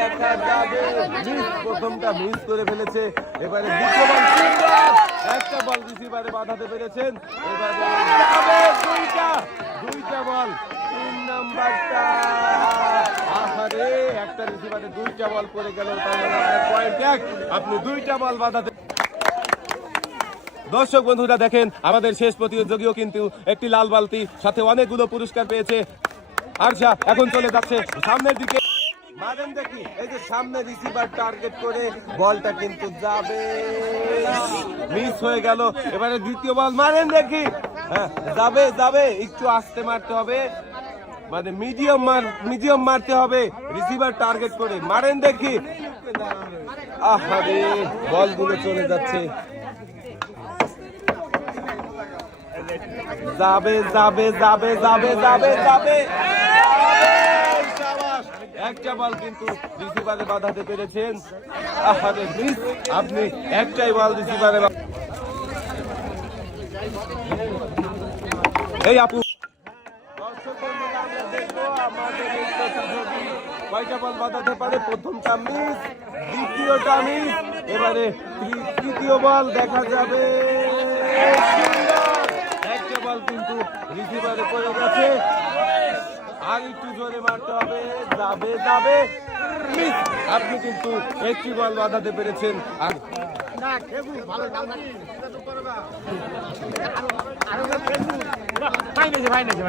দেখা যাবে। প্রথমটা মিস করে ফেলেছে, এবারে দ্বিতীয় বল সুন্দর একটা বল রিসিভারে বাঁধাতে পেরেছেন। এবারে যাবে দুইটা বল, 3 নাম্বারটা আহারে একটা রিসিভারে 2টা বল পড়ে গেল, তাহলে আপনার পয়েন্ট 1, আপনি 2টা বল বাঁধাতে। দর্শক বন্ধুরা দেখেন, আমাদের শেষ প্রতিযোগীও কিন্তু একটি লাল বালতি সাথে অনেকগুলো পুরস্কার পেয়েছে। আচ্ছা, এখন চলে যাচ্ছে সামনের দিকে, মারেন দেখি। এই যে সামনে রিসিভার টার্গেট করে বলটা কিন্তু যাবে, মিস হয়ে গেল। এবারে দ্বিতীয় বল মারেন দেখি, হ্যাঁ যাবে, একটু আস্তে মারতে হবে, মানে মিডিয়াম মারতে হবে, রিসিভার টার্গেট করে মারেন দেখি। আহারে বলগুলো চলে যাচ্ছে, যাবে। একটা বল কিন্তু রিসিভারে বাঁধাতে পেরেছেন। আহারে মিস, আপনি একটাই বল রিসিভারে। এই আপু, কয়টা বল বাঁধাতে পারে? প্রথমটা মিস, দ্বিতীয়টা মিস, এবারে তৃতীয় বল দেখা যাবে। একটা বল কিন্তু রিসিভারে পড়ে গেছে, আর একটু জোরে মারতে হবে, যাবে মিস। আপনি কিন্তু একটি বল বাঁধাতে পেরেছেন। আর